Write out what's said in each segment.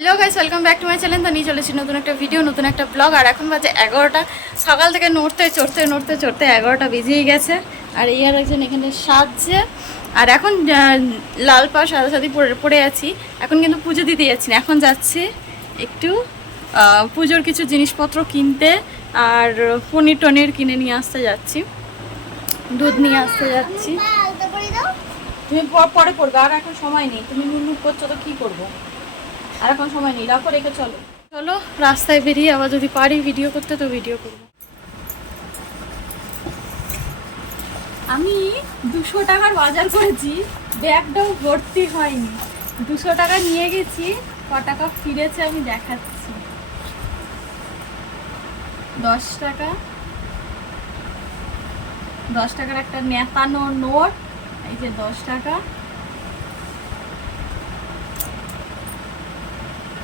Hello guys, welcome back to my channel. তো নিয়ে চলেছি নতুন একটা ভিডিও, নতুন একটা ব্লগ। আর এখন বাজে 11টা। সকাল থেকে নড়তে চড়তে 11টা বেজেই গেছে। আর এই আর একজন এখানে সাজছে। আর এখন লাল পা সাদা সাদি পরে আছি। এখন কিন্তু পুজো দিতে যাচ্ছি না, এখন যাচ্ছি একটু পুজোর কিছু জিনিসপত্র কিনতে। আর পনির টনির কিনে নিয়ে আসতে যাচ্ছি, দুধ নিয়ে আসতে যাচ্ছি। তুমি পরে পড়বে, আর এখন সময় নেই। তুমি নুনুক করছো তো কী করবো, আর এখন সময় নেই। রাখো, রেখে চলো চলো রাস্তায় বেরিয়ে আবার যদি পারি ভিডিও করতে তো ভিডিও করব। আমি 200 টাকার বাজার করেছি, ব্যাগটাও ভর্তি হয়নি। 200 টাকা নিয়ে গেছি, ক টাকা ফিরেছে আমি দেখাচ্ছি। 10 টাকা, 10 টাকার একটা নেতানো নোট, এই যে 10 টাকা,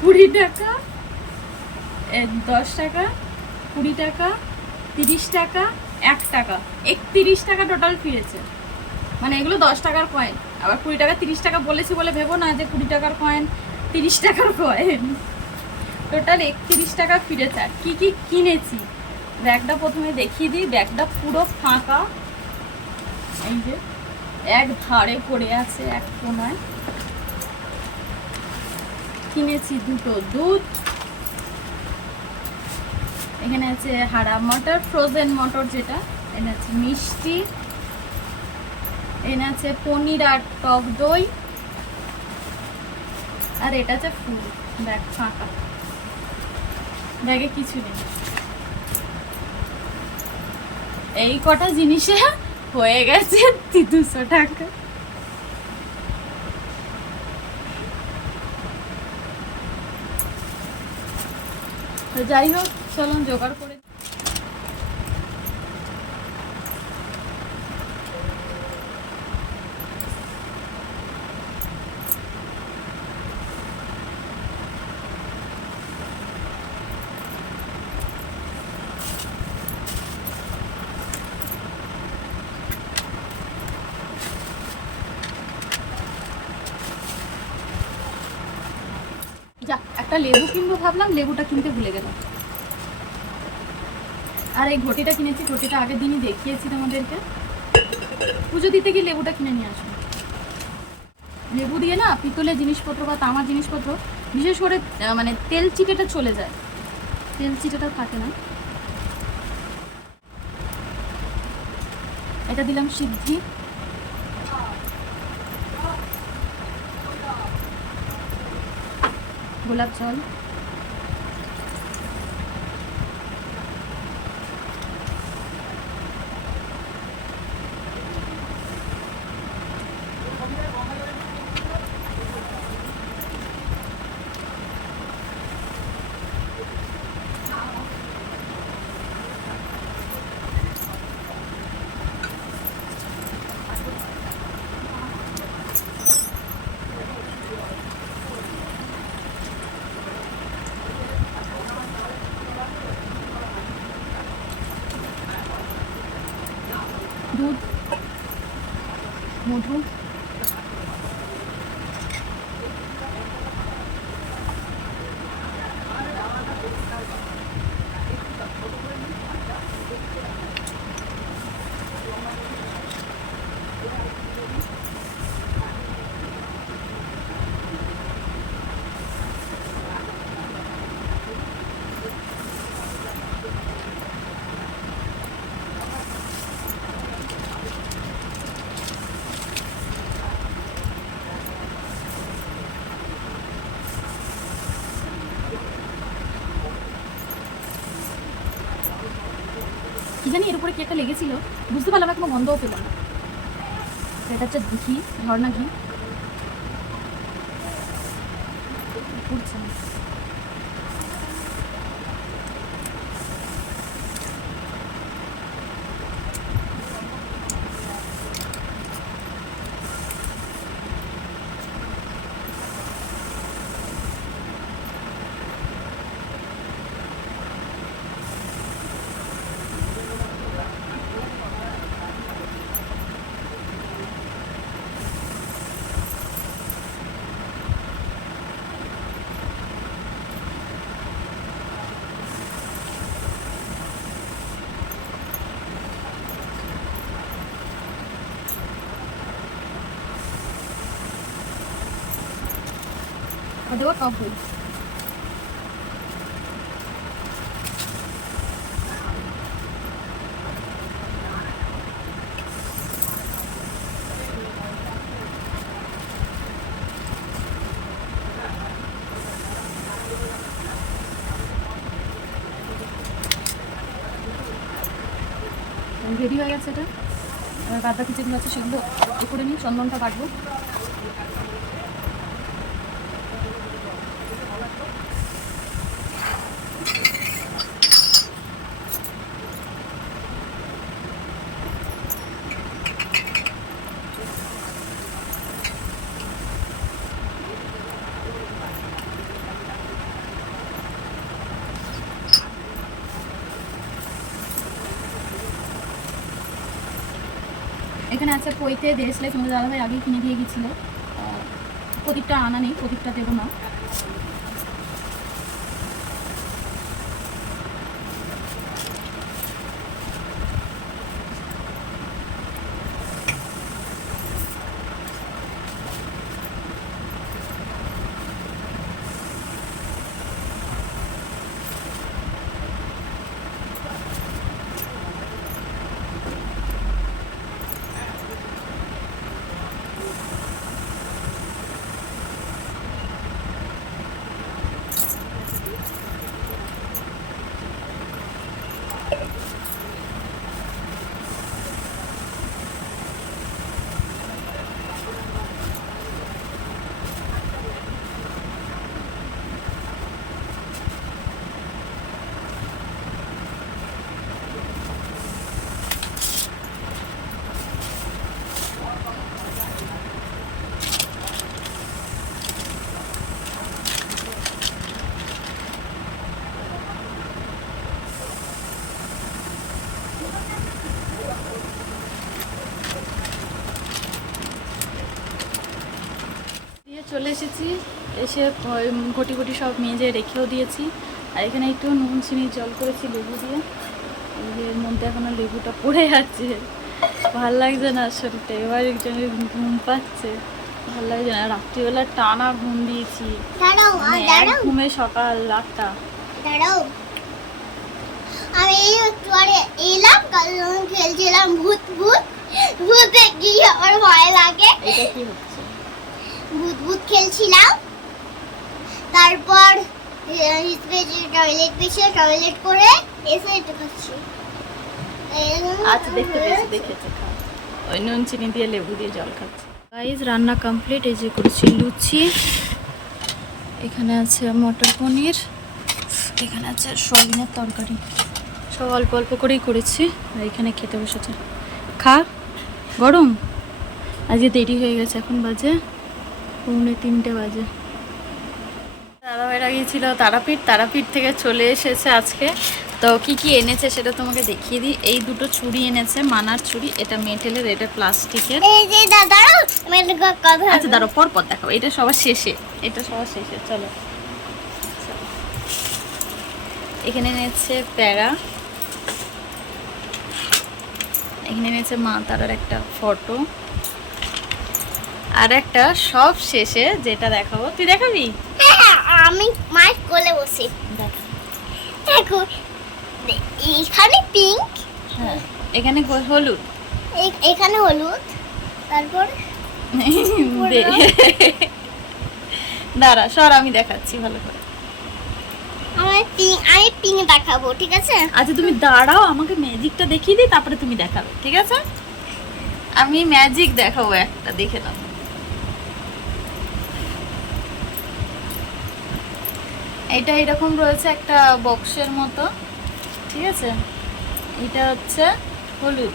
20 টাকা, 10 টাকা, 20 টাকা, 30 টাকা, 1 টাকা, 31 টাকা টোটাল ফিরেছে। মানে এগুলো 10 টাকার কয়েন। আবার 20 টাকা 30 টাকা বলেছি বলে ভেবো না যে 20 টাকার কয়েন 30 টাকার কয়েন। টোটাল 31 টাকা ফিরেছে। আর কী কী কিনেছি ব্যাগটা প্রথমে দেখিয়ে দিই। ব্যাগটা পুরো ফাঁকা, এই যে এক ধারে পড়ে আছে, এক কোনায়। কিনেছি দুটো দুধ, এখানে আছে হাড়া মটর, ফ্রোজেন মটর যেটা, এখানে আছে মিষ্টি, এখানে আছে পনির আর টক দই, আর এটা আছে ফুল। ব্যাগ ফাঁকা, ব্যাগে কিছু নেই। এই কটা জিনিসে হয়ে গেছে 200 টাকা। তো যাই হোক, চলুন জোগাড় করে। যা, একটা লেবু কিনবো ভাবলাম, লেবুটা কিনতে ভুলে গেলাম। আর এই ঘটিটা কিনেছি, ঘটিটা আগের দিনই দেখিয়েছি তোমাদেরকে। পুজো দিতে গিয়ে লেবুটা কিনে নিয়ে আসবো। লেবু দিয়ে না পিতলের জিনিসপত্র বা তামার জিনিসপত্র বিশেষ করে মানে তেল চিটেটা চলে যায়, তেল চিটেটা থাকে না। এটা দিলাম সিদ্ধি, গোলাপ জল, দুধ, মধু, কি জানি এর উপরে কি একটা লেগেছিল, বুঝতে পারলাম না, কোনো গন্ধও পেলাম না। এটা হচ্ছে ঘি, ঝর্ণা ঘি উঠছে না। দেবো টক দই। রেডি হয়ে গেছে এটা। এবার বাদ বাকি যেগুলো আছে সেগুলো করে নিই, চন্দনটা কাটবো। এখানে আছে পইতে দিয়েছিলে, তোমাদের দাদাভাই আগেই কিনে দিয়ে গেছিলো। প্রদীপটা আনা নেই, প্রদীপটা দেবো না। চলে এসেছি, এসে ঘটি ঘটি সব মেজে রেখেও দিয়েছি। আর এখানে একটু নুন চিনির জল করেছি লেবু দিয়ে। এর মধ্যে এখনো লেবুটা পড়ে যাচ্ছে, ভাল লাগছে না শরীরটা। এবার একজনের ঘুম পাচ্ছে, ভাল লাগছে না। রাত্রিবেলা টানা ঘুম দিয়েছি, ঘুমে সকাল 8টা। আমি একটু আগে এলাম, কারণ খেলছিলাম ভূত ভূত ভূতে গিয়ে আমার ভয় লাগে। এটা কি হচ্ছে? ভূত ভূত খেলছিলাম, তারপর টয়লেট পেয়েছি, টয়লেট করে এসে একটু খাচ্ছি। আচ্ছা দেখতে পেয়েছি, দেখেছি। ওই নুন চিনি দিয়ে লেবু দিয়ে জল খাচ্ছি। গাইস রান্না কমপ্লিট। এই যে করেছি লুচি, এখানে আছে মটর পনির, এখানে আছে সয়াবিনের তরকারি। সব অল্প অল্প করেই করেছি। আর এখানে খেতে বসেছে। খা, গরম। আজকে দেরি হয়ে গেছে, এখন বাজে 3:45 বাজে। দাদাভাইরা গিয়েছিল তারাপীঠ, তারাপীঠ থেকে চলে এসেছে আজকে। তো কি কি এনেছে সেটা তোমাকে দেখিয়ে দিই। এই দুটো চুড়ি এনেছে, মানার চুড়ি। এটা মেটেলের, এটা প্লাস্টিকের। আচ্ছা দাঁড়ো, পর পর দেখাবো। এটা সবার শেষে, এটা সবার শেষে। চলো, এখানে এনেছে প্যারা, এখানে এনেছে মা তারার একটা ফটো, আর একটা সব শেষে যেটা দেখাবো। তুই দেখাবি? আমি মায়ের কোলে বসে দেখো, এখানে পিঙ্ক, হ্যাঁ এখানে হলুদ, এখানে হলুদ, তারপর দাঁড়া সর, আমি দেখাচ্ছি ভালো করে। আমি পিঙ্ক দেখাবো, ঠিক আছে? আচ্ছা তুমি দাঁড়াও, আমাকে ম্যাজিকটা দেখিয়ে দিই, তারপরে তুমি দেখাবে, ঠিক আছে? আমি ম্যাজিক দেখাবো একটা, দেখে নাও। এটা এরকম রয়েছে একটা বক্সের মতো, ঠিক আছে? এটা হচ্ছে হলুদ,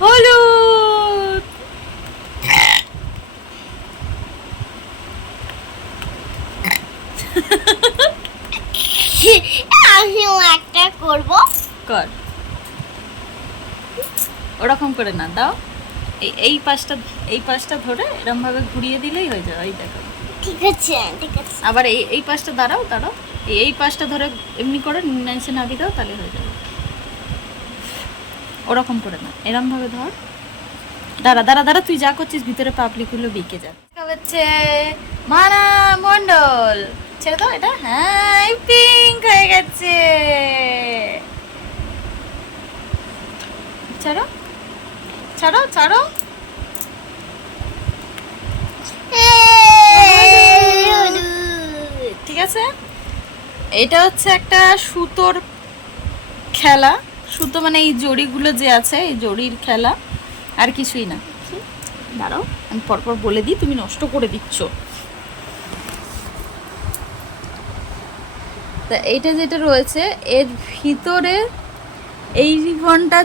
হলুদ। আমিও একটা করব। কর, ওরকম করে না, দাও। এই পাশটা ধরে এরকম ভাবে ঘুরিয়ে দিলেই হয়ে যাবে। এই দেখো, ঠিক আছে ঠিক আছে। আবার এই পাশটা দাঁড়াও, এই পাশটা ধরে এমনি করে নিচে নাবি দাও, তাহলে হয়ে যাবে। ওরকম করে না, এরম ভাবে ধর, দাঁড়া দাঁড়া দাঁড়া, তুই যা করছিস ভিতরে পাবলিকগুলো বিকে যাবে। হচ্ছে মানা মন্ডল, ছেড়ে দাও এটা। হ্যাঁ, পিঙ্ক হয়ে গেছে। ছাড়ো ছাড়ো ছাড়ো। ঠিক আছে, এটা হচ্ছে একটা সুতোর খেলা। সুতো মানে এই জড়িগুলো যে আছে, এই জড়ির খেলা, আর কিছুই না। দাঁড়াও, আমি পরপর বলে দিই, তুমি নষ্ট করে দিচ্ছ। তা এইটা যেটা রয়েছে এর ভিতরে এই রিবনটা,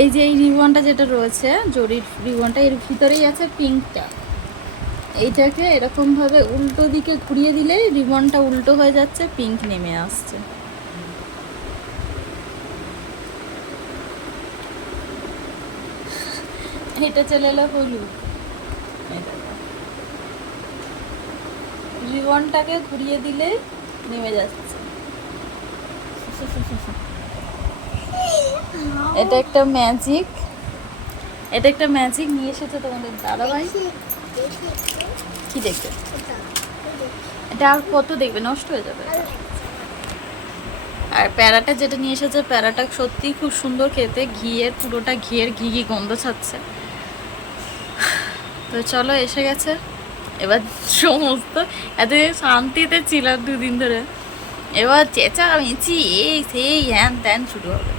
এই যে এই রিবনটা যেটা রয়েছে, জরির রিবনটা, এর ভিতরেই আছে পিঙ্কটা। এইটাকে এরকমভাবে উল্টো দিকে ঘুরিয়ে দিলে রিবনটা উল্টো হয়ে যাচ্ছে, পিঙ্ক নেমে আসছে। এটা চলে এলো হলুদ। রিবনটাকে ঘুরিয়ে দিলে নেমে যাচ্ছে। এটা একটা ম্যাজিক, এটা একটা ম্যাজিক নিয়ে এসেছে তোমাদের দাদাভাই। কি দেখবে এটা? আর কত দেখবে, নষ্ট হয়ে যাবে। আর প্যারাটা যেটা নিয়ে এসেছে, প্যারাটা সত্যি খুব সুন্দর খেতে, ঘিয়ের, পুরোটা ঘিয়ের, ঘি ঘি গন্ধ ছাড়ছে। তো চলো, এসে গেছে এবার সমস্ত। এত শান্তিতে ছিলাম দুদিন ধরে, এবার চেঁচামেচি এই সেই হ্যান ত্যান শুরু হবে।